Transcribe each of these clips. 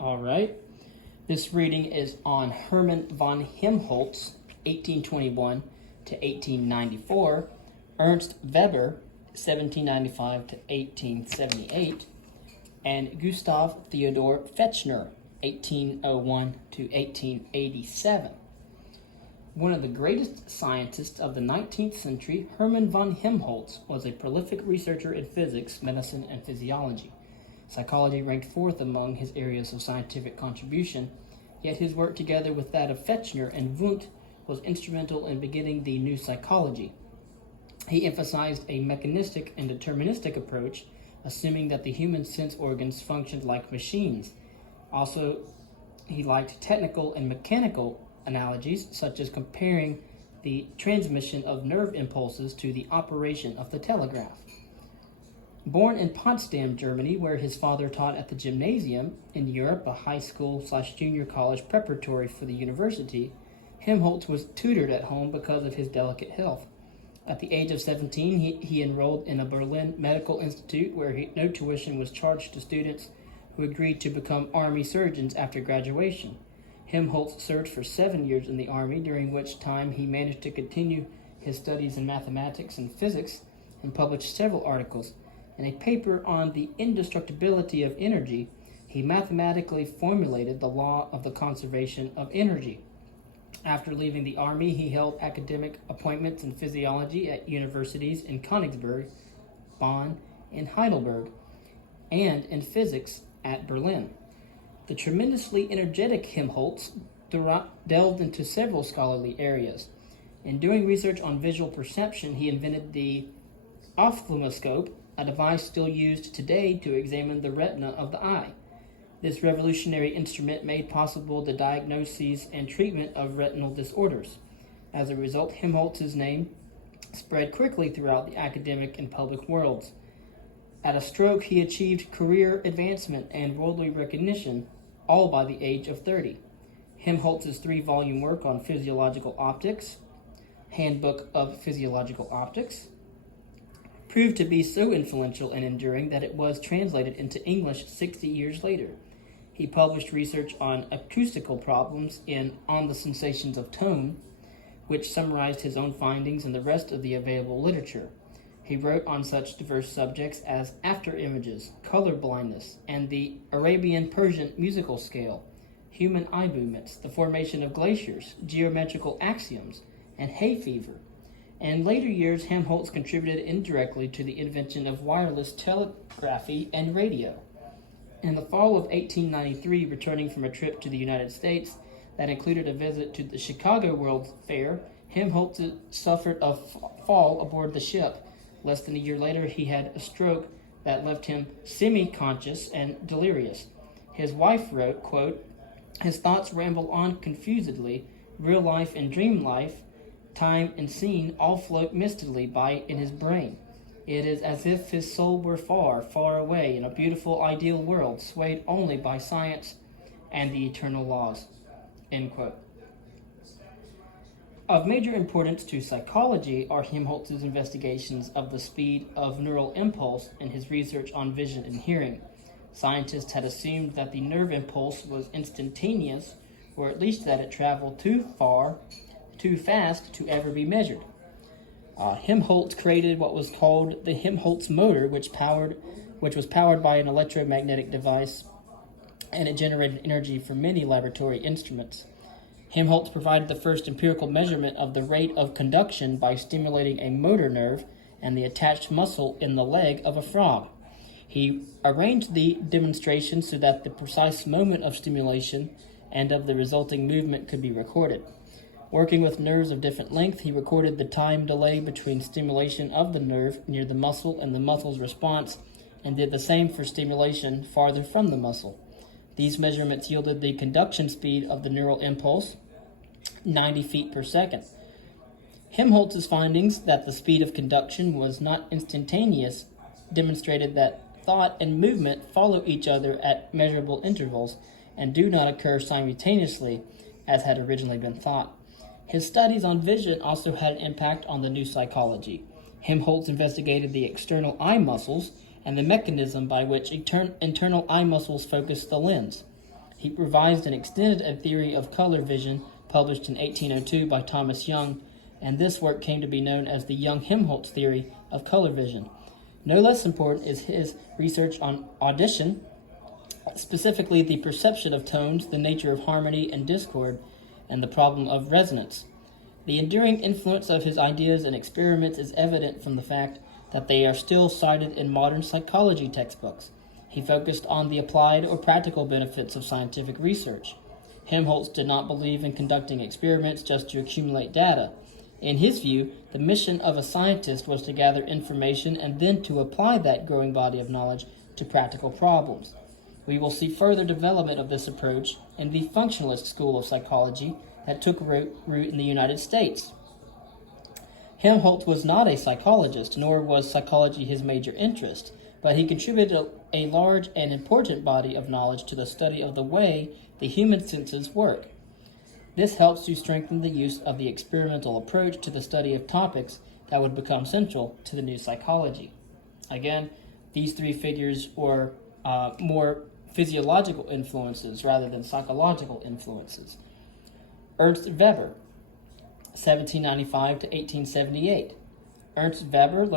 All right. This reading is on Hermann von Helmholtz, 1821 to 1894, Ernst Weber, 1795 to 1878, and Gustav Theodor Fechner, 1801 to 1887. One of the greatest scientists of the 19th century, Hermann von Helmholtz was a prolific researcher in physics, medicine, and physiology. Psychology ranked fourth among his areas of scientific contribution, yet his work together with that of Fechner and Wundt was instrumental in beginning the new psychology. He emphasized a mechanistic and deterministic approach, assuming that the human sense organs functioned like machines. Also, he liked technical and mechanical analogies, such as comparing the transmission of nerve impulses to the operation of the telegraph. Born in Potsdam, Germany, where his father taught at the gymnasium, in Europe, a high school/junior college preparatory for the university, Helmholtz was tutored at home because of his delicate health. At the age of 17, he enrolled in a Berlin medical institute where no tuition was charged to students who agreed to become army surgeons after graduation. Helmholtz served for 7 years in the army, during which time he managed to continue his studies in mathematics and physics and published several articles. In a paper on the indestructibility of energy, he mathematically formulated the law of the conservation of energy. After leaving the army, he held academic appointments in physiology at universities in Königsberg, Bonn, and Heidelberg, and in physics at Berlin. The tremendously energetic Helmholtz delved into several scholarly areas. In doing research on visual perception, he invented the ophthalmoscope, a device still used today to examine the retina of the eye. This revolutionary instrument made possible the diagnosis and treatment of retinal disorders. As a result, Helmholtz's name spread quickly throughout the academic and public worlds. At a stroke, he achieved career advancement and worldly recognition, all by the age of 30. Helmholtz's 3-volume work on physiological optics, Handbook of Physiological Optics, proved to be so influential and enduring that it was translated into English 60 years later. He published research on acoustical problems in On the Sensations of Tone, which summarized his own findings in the rest of the available literature. He wrote on such diverse subjects as afterimages, color blindness, and the Arabian-Persian musical scale, human eye movements, the formation of glaciers, geometrical axioms, and hay fever. In later years, Helmholtz contributed indirectly to the invention of wireless telegraphy and radio. In the fall of 1893, returning from a trip to the United States that included a visit to the Chicago World's Fair, Helmholtz suffered a fall aboard the ship. Less than a year later, he had a stroke that left him semi-conscious and delirious. His wife wrote, quote, "His thoughts ramble on confusedly, real life and dream life, time and scene all float mistily by in his brain. It is as if his soul were far, far away in a beautiful ideal world, swayed only by science and the eternal laws." End quote. Of major importance to psychology are Helmholtz's investigations of the speed of neural impulse and his research on vision and hearing. Scientists had assumed that the nerve impulse was instantaneous, or at least that it traveled too fast to ever be measured. Helmholtz created what was called the Helmholtz motor, which was powered by an electromagnetic device, and it generated energy from many laboratory instruments. Helmholtz provided the first empirical measurement of the rate of conduction by stimulating a motor nerve and the attached muscle in the leg of a frog. He arranged the demonstration so that the precise moment of stimulation and of the resulting movement could be recorded. Working with nerves of different length, he recorded the time delay between stimulation of the nerve near the muscle and the muscle's response, and did the same for stimulation farther from the muscle. These measurements yielded the conduction speed of the neural impulse, 90 feet per second. Helmholtz's findings that the speed of conduction was not instantaneous demonstrated that thought and movement follow each other at measurable intervals and do not occur simultaneously, as had originally been thought. His studies on vision also had an impact on the new psychology. Helmholtz investigated the external eye muscles and the mechanism by which internal eye muscles focus the lens. He revised and extended a theory of color vision published in 1802 by Thomas Young, and this work came to be known as the Young-Helmholtz theory of color vision. No less important is his research on audition, specifically the perception of tones, the nature of harmony and discord, and the problem of resonance. The enduring influence of his ideas and experiments is evident from the fact that they are still cited in modern psychology textbooks. He focused on the applied or practical benefits of scientific research. Helmholtz did not believe in conducting experiments just to accumulate data. In his view, the mission of a scientist was to gather information and then to apply that growing body of knowledge to practical problems. We will see further development of this approach in the functionalist school of psychology that took root in the United States. Helmholtz was not a psychologist, nor was psychology his major interest, but he contributed a large and important body of knowledge to the study of the way the human senses work. This helps to strengthen the use of the experimental approach to the study of topics that would become central to the new psychology. Again, these three figures were more physiological influences rather than psychological influences. Ernst Weber, 1795 to 1878. Ernst Weber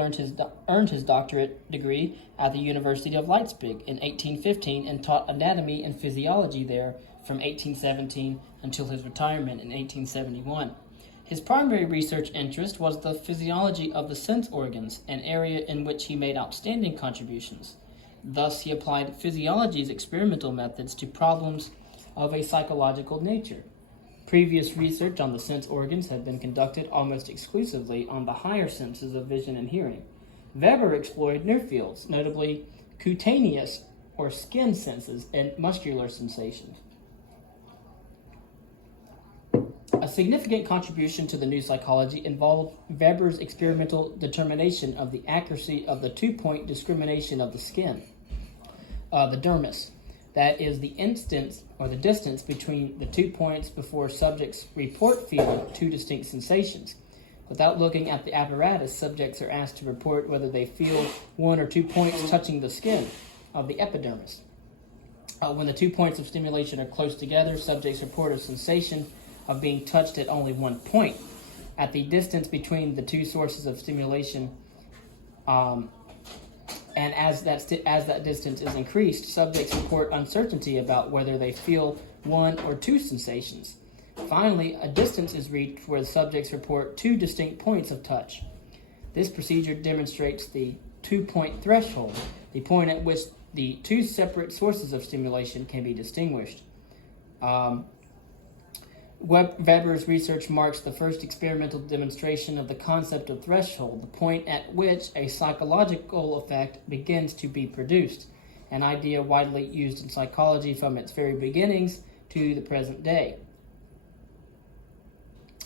earned his doctorate degree at the University of Leipzig in 1815 and taught anatomy and physiology there from 1817 until his retirement in 1871. His primary research interest was the physiology of the sense organs, an area in which he made outstanding contributions. Thus, he applied physiology's experimental methods to problems of a psychological nature. Previous research on the sense organs had been conducted almost exclusively on the higher senses of vision and hearing. Weber explored nerve fields, notably cutaneous or skin senses and muscular sensations. A significant contribution to the new psychology involved Weber's experimental determination of the accuracy of the two-point discrimination of the skin, the dermis. That is the instance or the distance between the 2 points before subjects report feeling two distinct sensations. Without looking at the apparatus, subjects are asked to report whether they feel 1 or 2 points touching the skin of the epidermis. When the 2 points of stimulation are close together, subjects report a sensation of being touched at only 1 point. At the distance between the two sources of stimulation, and as that distance is increased, subjects report uncertainty about whether they feel 1 or 2 sensations. Finally, a distance is reached where the subjects report 2 distinct points of touch. This procedure demonstrates the 2-point threshold, the point at which the 2 separate sources of stimulation can be distinguished. Weber's research marks the first experimental demonstration of the concept of threshold, the point at which a psychological effect begins to be produced, an idea widely used in psychology from its very beginnings to the present day.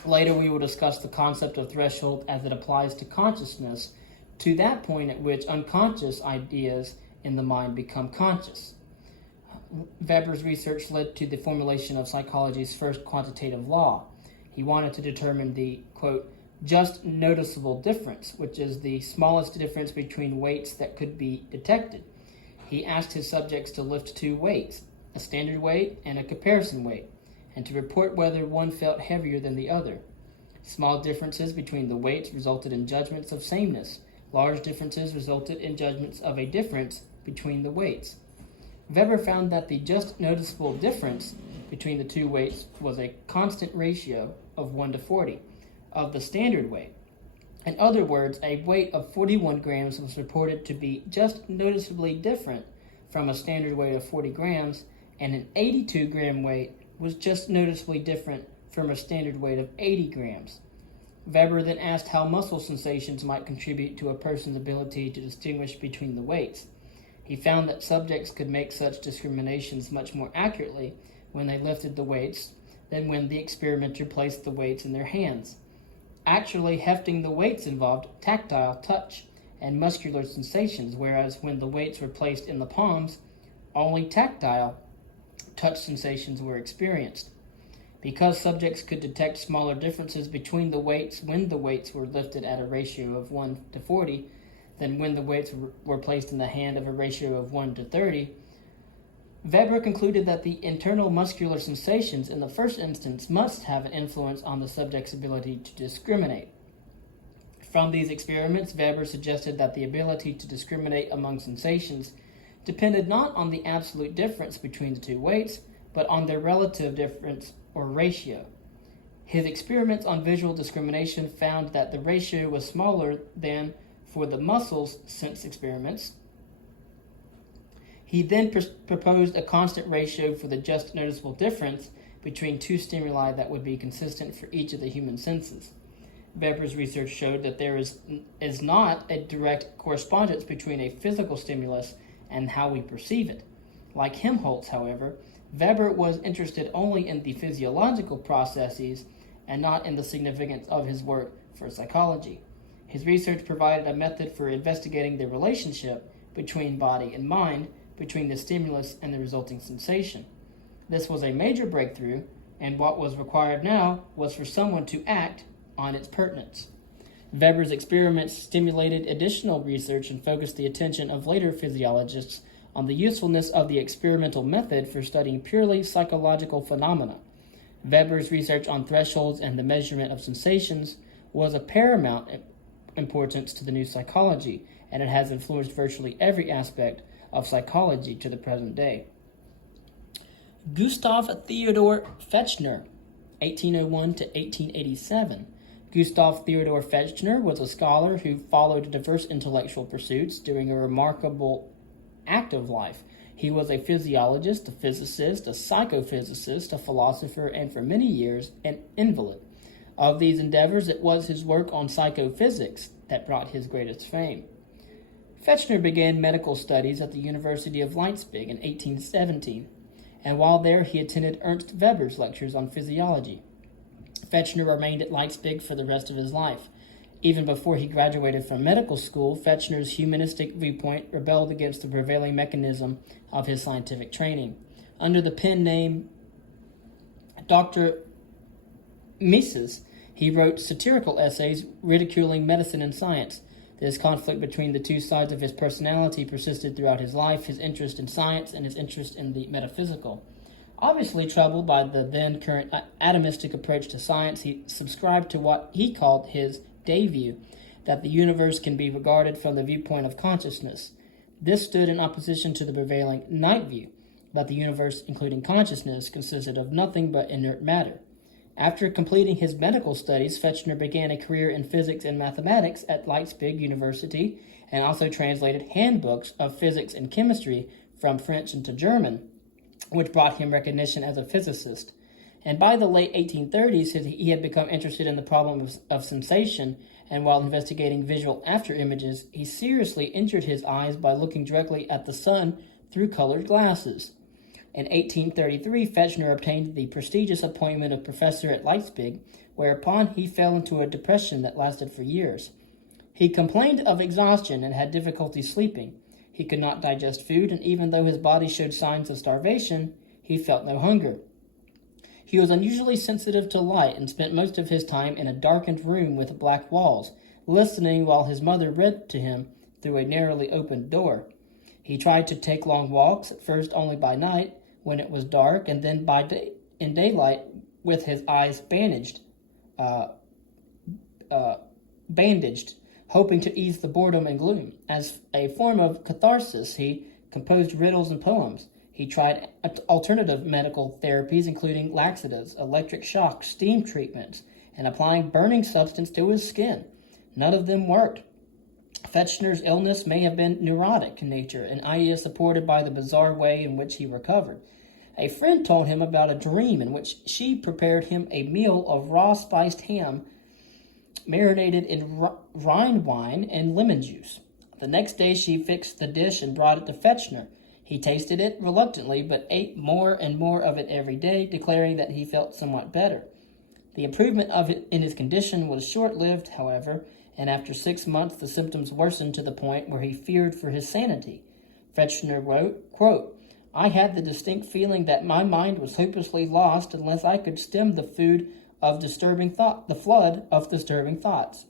Later, we will discuss the concept of threshold as it applies to consciousness, to that point at which unconscious ideas in the mind become conscious. Weber's research led to the formulation of psychology's first quantitative law. He wanted to determine the, quote, just noticeable difference, which is the smallest difference between weights that could be detected. He asked his subjects to lift 2 weights, a standard weight and a comparison weight, and to report whether one felt heavier than the other. Small differences between the weights resulted in judgments of sameness. Large differences resulted in judgments of a difference between the weights. Weber found that the just noticeable difference between the 2 weights was a constant ratio of 1 to 40 of the standard weight. In other words, a weight of 41 grams was reported to be just noticeably different from a standard weight of 40 grams, and an 82-gram weight was just noticeably different from a standard weight of 80 grams. Weber then asked how muscle sensations might contribute to a person's ability to distinguish between the weights. He found that subjects could make such discriminations much more accurately when they lifted the weights than when the experimenter placed the weights in their hands. Actually, hefting the weights involved tactile touch and muscular sensations, whereas when the weights were placed in the palms, only tactile touch sensations were experienced. Because subjects could detect smaller differences between the weights when the weights were lifted at a ratio of 1 to 40, than when the weights were placed in the hand of a ratio of 1 to 30, Weber concluded that the internal muscular sensations in the first instance must have an influence on the subject's ability to discriminate. From these experiments, Weber suggested that the ability to discriminate among sensations depended not on the absolute difference between the two weights, but on their relative difference or ratio. His experiments on visual discrimination found that the ratio was smaller than for the muscles sense experiments. He then proposed a constant ratio for the just noticeable difference between two stimuli that would be consistent for each of the human senses. Weber's research showed that there is not a direct correspondence between a physical stimulus and how we perceive it. Like Helmholtz, however, Weber was interested only in the physiological processes and not in the significance of his work for psychology. His research provided a method for investigating the relationship between body and mind, between the stimulus and the resulting sensation. This was a major breakthrough, and what was required now was for someone to act on its pertinence. Weber's experiments stimulated additional research and focused the attention of later physiologists on the usefulness of the experimental method for studying purely psychological phenomena. Weber's research on thresholds and the measurement of sensations was of paramount importance to the new psychology, and it has influenced virtually every aspect of psychology to the present day. Gustav Theodor Fechner, 1801 to 1887. Gustav Theodor Fechner was a scholar who followed diverse intellectual pursuits during a remarkable active life. He was a physiologist, a physicist, a psychophysicist, a philosopher, and for many years, an invalid. Of these endeavors, it was his work on psychophysics that brought his greatest fame. Fechner began medical studies at the University of Leipzig in 1817, and while there he attended Ernst Weber's lectures on physiology. Fechner remained at Leipzig for the rest of his life. Even before he graduated from medical school, Fechner's humanistic viewpoint rebelled against the prevailing mechanism of his scientific training. Under the pen name Dr. Mises, he wrote satirical essays ridiculing medicine and science. This conflict between the two sides of his personality persisted throughout his life, his interest in science and his interest in the metaphysical. Obviously troubled by the then current atomistic approach to science, he subscribed to what he called his day view, that the universe can be regarded from the viewpoint of consciousness. This stood in opposition to the prevailing night view, that the universe, including consciousness, consisted of nothing but inert matter. After completing his medical studies, Fechner began a career in physics and mathematics at Leipzig University and also translated handbooks of physics and chemistry from French into German, which brought him recognition as a physicist. And by the late 1830s, he had become interested in the problem of sensation, and while investigating visual afterimages, he seriously injured his eyes by looking directly at the sun through colored glasses. In 1833, Fechner obtained the prestigious appointment of professor at Leipzig, whereupon he fell into a depression that lasted for years. He complained of exhaustion and had difficulty sleeping. He could not digest food, and even though his body showed signs of starvation, he felt no hunger. He was unusually sensitive to light and spent most of his time in a darkened room with black walls, listening while his mother read to him through a narrowly opened door. He tried to take long walks, at first only by night, when it was dark, and then by day in daylight with his eyes bandaged, hoping to ease the boredom and gloom. As a form of catharsis, he composed riddles and poems. He tried alternative medical therapies, including laxatives, electric shocks, steam treatments, and applying burning substance to his skin. None of them worked. Fechner's illness may have been neurotic in nature, an idea supported by the bizarre way in which he recovered. A friend told him about a dream in which she prepared him a meal of raw spiced ham marinated in Rhine wine and lemon juice. The next day she fixed the dish and brought it to Fechner. He tasted it reluctantly, but ate more and more of it every day, declaring that he felt somewhat better. The improvement of it in his condition was short-lived, however, and after 6 months the symptoms worsened to the point where he feared for his sanity. Fechner wrote, quote, "I had the distinct feeling that my mind was hopelessly lost unless I could stem the flood of disturbing thoughts.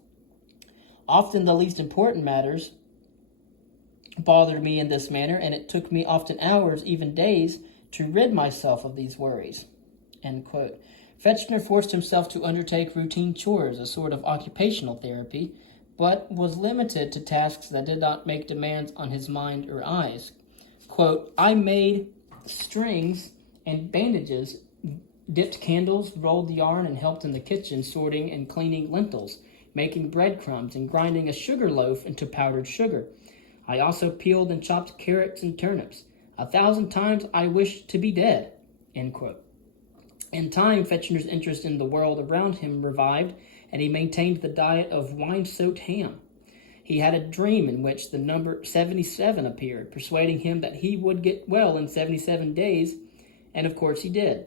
Often the least important matters bothered me in this manner, and it took me often hours, even days, to rid myself of these worries." End quote. Fechner forced himself to undertake routine chores, a sort of occupational therapy, but was limited to tasks that did not make demands on his mind or eyes. Quote, "I made strings and bandages, dipped candles, rolled yarn, and helped in the kitchen, sorting and cleaning lentils, making breadcrumbs, and grinding a sugar loaf into powdered sugar. I also peeled and chopped carrots and turnips. 1,000 times I wished to be dead." End quote. In time, Fechner's interest in the world around him revived, and he maintained the diet of wine-soaked ham. He had a dream in which the number 77 appeared, persuading him that he would get well in 77 days, and of course he did.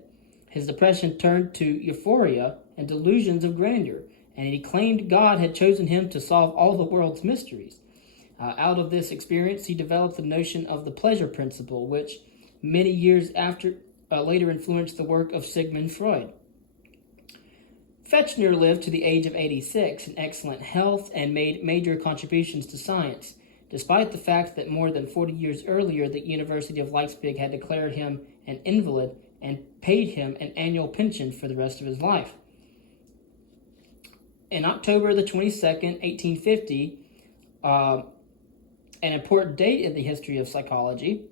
His depression turned to euphoria and delusions of grandeur, and he claimed God had chosen him to solve all the world's mysteries. Out of this experience, he developed the notion of the pleasure principle, which many years later influenced the work of Sigmund Freud. Fechner lived to the age of 86 in excellent health and made major contributions to science, despite the fact that more than 40 years earlier the University of Leipzig had declared him an invalid and paid him an annual pension for the rest of his life. In October the 22nd, 1850, an important date in the history of psychology,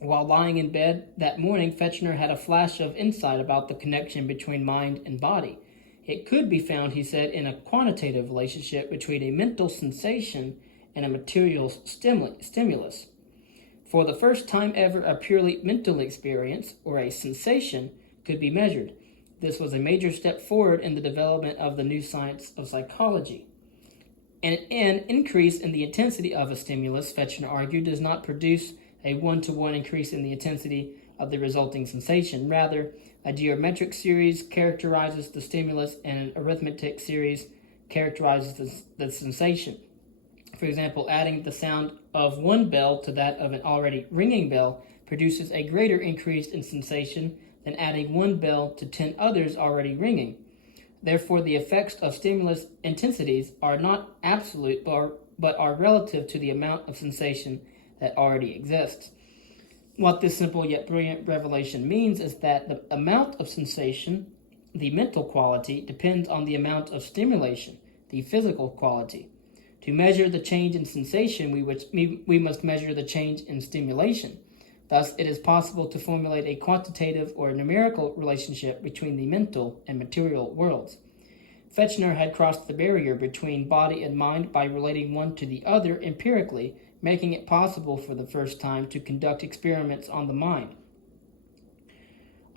while lying in bed that morning, Fechner had a flash of insight about the connection between mind and body. It could be found, he said, in a quantitative relationship between a mental sensation and a material stimulus. For the first time ever, a purely mental experience, or a sensation, could be measured. This was a major step forward in the development of the new science of psychology. An increase in the intensity of a stimulus, Fechner argued, does not produce a one-to-one increase in the intensity of the resulting sensation. Rather, a geometric series characterizes the stimulus, and an arithmetic series characterizes the sensation. For example, adding the sound of one bell to that of an already ringing bell produces a greater increase in sensation than adding one bell to 10 others already ringing. Therefore, the effects of stimulus intensities are not absolute, but are relative to the amount of sensation that already exists. What this simple yet brilliant revelation means is that the amount of sensation, the mental quality, depends on the amount of stimulation, the physical quality. To measure the change in sensation, we must measure the change in stimulation. Thus, it is possible to formulate a quantitative or numerical relationship between the mental and material worlds. Fechner had crossed the barrier between body and mind by relating one to the other empirically, making it possible for the first time to conduct experiments on the mind.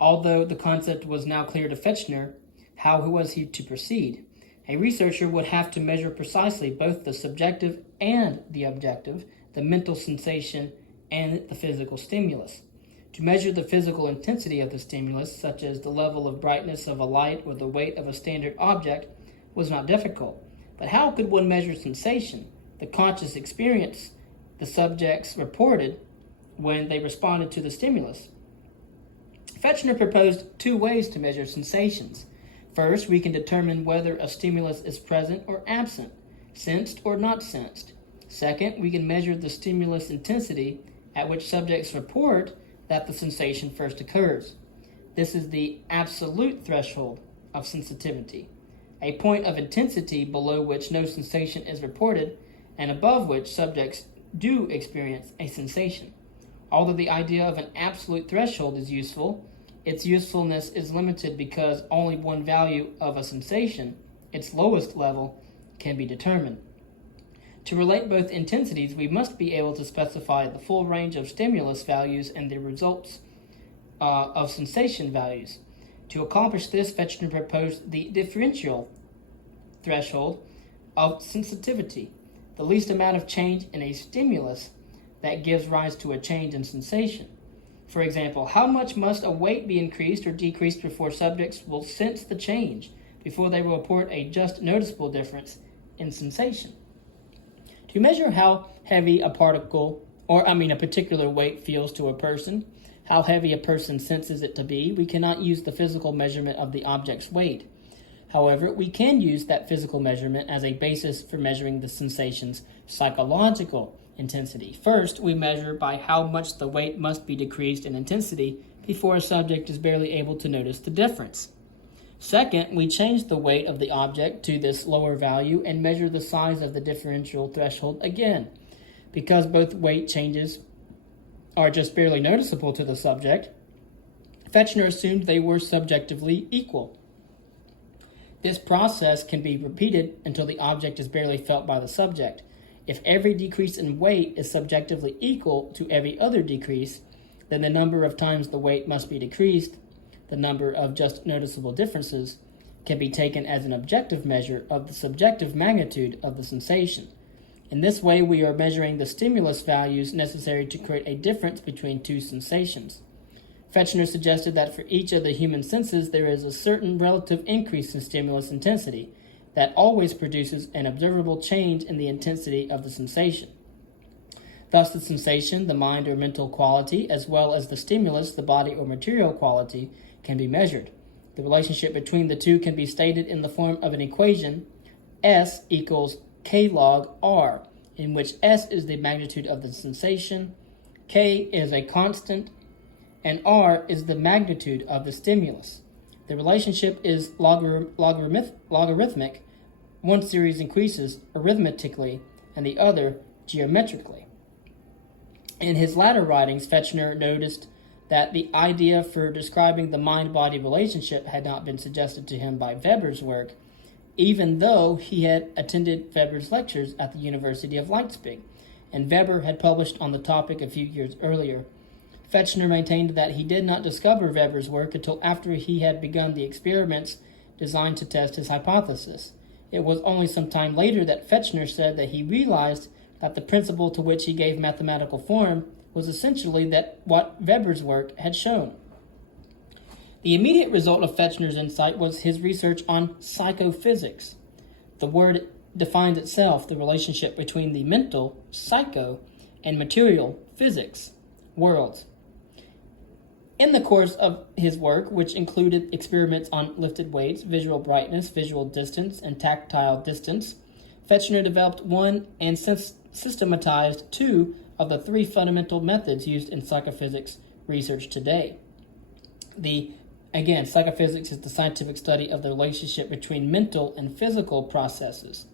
Although the concept was now clear to Fechner, how was he to proceed? A researcher would have to measure precisely both the subjective and the objective, the mental sensation and the physical stimulus. To measure the physical intensity of the stimulus, such as the level of brightness of a light or the weight of a standard object, was not difficult. But how could one measure sensation, the conscious experience the subjects reported when they responded to the stimulus? Fechner proposed two ways to measure sensations. First, we can determine whether a stimulus is present or absent, sensed or not sensed. Second, we can measure the stimulus intensity at which subjects report that the sensation first occurs. This is the absolute threshold of sensitivity, a point of intensity below which no sensation is reported and above which subjects do experience a sensation. Although the idea of an absolute threshold is useful, its usefulness is limited because only one value of a sensation, its lowest level, can be determined. To relate both intensities, we must be able to specify the full range of stimulus values and the results of sensation values. To accomplish this, Fechner proposed the differential threshold of sensitivity, the least amount of change in a stimulus that gives rise to a change in sensation. For example, how much must a weight be increased or decreased before subjects will sense the change, before they will report a just noticeable difference in sensation? To measure how heavy a particular weight feels to a person, how heavy a person senses it to be, we cannot use the physical measurement of the object's weight. However, we can use that physical measurement as a basis for measuring the sensation's psychological intensity. First, we measure by how much the weight must be decreased in intensity before a subject is barely able to notice the difference. Second, we change the weight of the object to this lower value and measure the size of the differential threshold again. Because both weight changes are just barely noticeable to the subject, Fechner assumed they were subjectively equal. This process can be repeated until the object is barely felt by the subject. If every decrease in weight is subjectively equal to every other decrease, then the number of times the weight must be decreased, the number of just noticeable differences, can be taken as an objective measure of the subjective magnitude of the sensation. In this way, we are measuring the stimulus values necessary to create a difference between two sensations. Fechner suggested that for each of the human senses, there is a certain relative increase in stimulus intensity that always produces an observable change in the intensity of the sensation. Thus, the sensation, the mind or mental quality, as well as the stimulus, the body or material quality, can be measured. The relationship between the two can be stated in the form of an equation, S equals K log R, in which S is the magnitude of the sensation, K is a constant, and R is the magnitude of the stimulus. The relationship is logarithmic. One series increases arithmetically and the other geometrically. In his latter writings, Fechner noticed that the idea for describing the mind-body relationship had not been suggested to him by Weber's work, even though he had attended Weber's lectures at the University of Leipzig, and Weber had published on the topic a few years earlier. Fechner maintained that he did not discover Weber's work until after he had begun the experiments designed to test his hypothesis. It was only some time later that Fechner said that he realized that the principle to which he gave mathematical form was essentially that what Weber's work had shown. The immediate result of Fechner's insight was his research on psychophysics. The word defines itself, the relationship between the mental, psycho, and material, physics, worlds. In the course of his work, which included experiments on lifted weights, visual brightness, visual distance, and tactile distance, Fechner developed one and systematized two of the three fundamental methods used in psychophysics research today. Psychophysics is the scientific study of the relationship between mental and physical processes.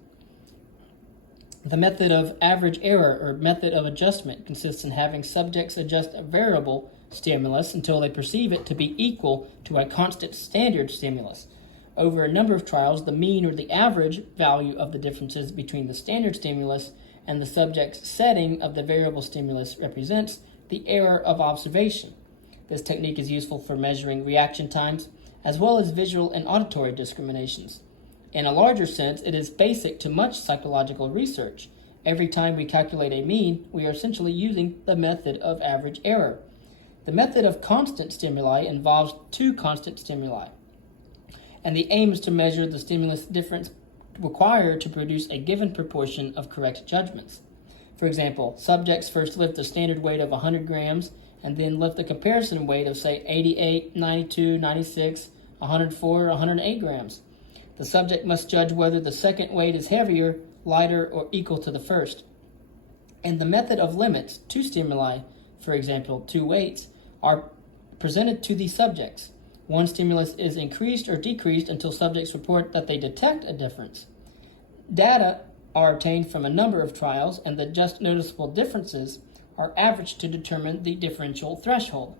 The method of average error, or method of adjustment, consists in having subjects adjust a variable stimulus until they perceive it to be equal to a constant standard stimulus. Over a number of trials, the mean or the average value of the differences between the standard stimulus and the subject's setting of the variable stimulus represents the error of observation. This technique is useful for measuring reaction times, as well as visual and auditory discriminations. In a larger sense, it is basic to much psychological research. Every time we calculate a mean, we are essentially using the method of average error. The method of constant stimuli involves two constant stimuli, and the aim is to measure the stimulus difference required to produce a given proportion of correct judgments. For example, subjects first lift a standard weight of 100 grams and then lift a comparison weight of, say, 88, 92, 96, 104, 108 grams. The subject must judge whether the second weight is heavier, lighter, or equal to the first. In the method of limits, two stimuli, for example, two weights, are presented to the subjects. One stimulus is increased or decreased until subjects report that they detect a difference. Data are obtained from a number of trials, and the just noticeable differences are averaged to determine the differential threshold.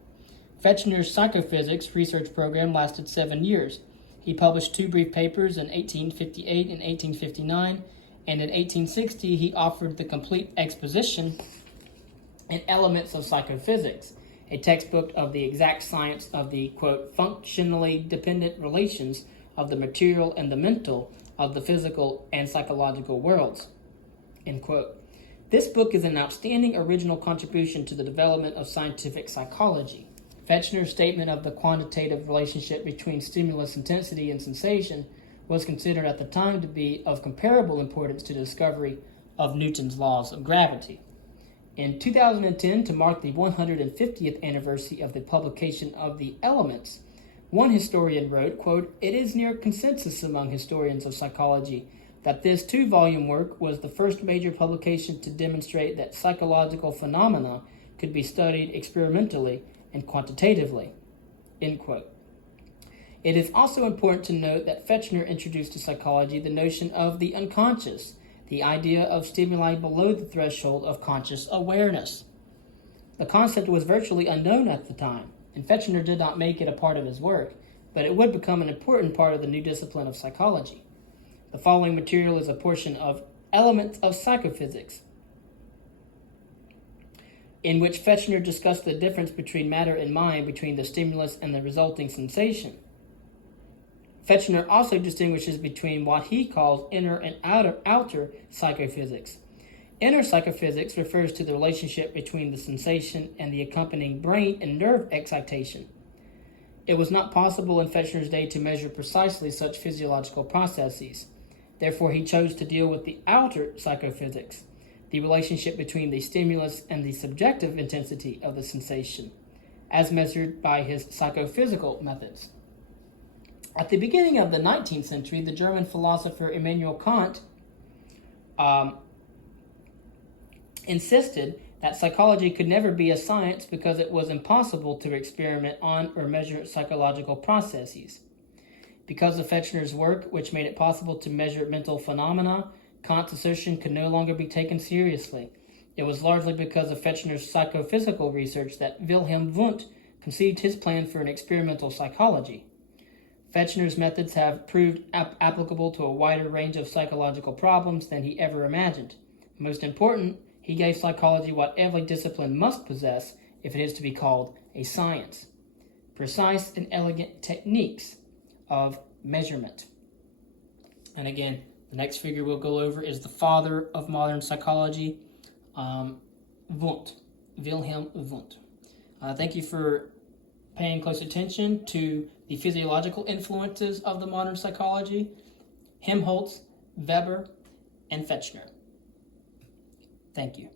Fechner's psychophysics research program lasted 7 years. He published two brief papers in 1858 and 1859, and in 1860 he offered the complete exposition and elements of psychophysics, a textbook of the exact science of the, quote, functionally dependent relations of the material and the mental, of the physical and psychological worlds, end quote. This book is an outstanding original contribution to the development of scientific psychology. Fechner's statement of the quantitative relationship between stimulus intensity and sensation was considered at the time to be of comparable importance to the discovery of Newton's laws of gravity. In 2010, to mark the 150th anniversary of the publication of The Elements, one historian wrote, quote, "It is near consensus among historians of psychology that this two-volume work was the first major publication to demonstrate that psychological phenomena could be studied experimentally and quantitatively. End quote. It is also important to note that Fechner introduced to psychology the notion of the unconscious, the idea of stimuli below the threshold of conscious awareness. The concept was virtually unknown at the time, and Fechner did not make it a part of his work, but it would become an important part of the new discipline of psychology. The following material is a portion of Elements of Psychophysics, in which Fechner discussed the difference between matter and mind, between the stimulus and the resulting sensation. Fechner also distinguishes between what he calls inner and outer psychophysics. Inner psychophysics refers to the relationship between the sensation and the accompanying brain and nerve excitation. It was not possible in Fechner's day to measure precisely such physiological processes. Therefore, he chose to deal with the outer psychophysics, the relationship between the stimulus and the subjective intensity of the sensation, as measured by his psychophysical methods. At the beginning of the 19th century, the German philosopher Immanuel Kant insisted that psychology could never be a science because it was impossible to experiment on or measure psychological processes. Because of Fechner's work, which made it possible to measure mental phenomena, Kant's assertion could no longer be taken seriously. It was largely because of Fechner's psychophysical research that Wilhelm Wundt conceived his plan for an experimental psychology. Fechner's methods have proved applicable to a wider range of psychological problems than he ever imagined. Most important, he gave psychology what every discipline must possess if it is to be called a science: precise and elegant techniques of measurement. And again, the next figure we'll go over is the father of modern psychology, Wundt, Wilhelm Wundt. Thank you for paying close attention to the physiological influences of the modern psychology, Helmholtz, Weber, and Fechner. Thank you.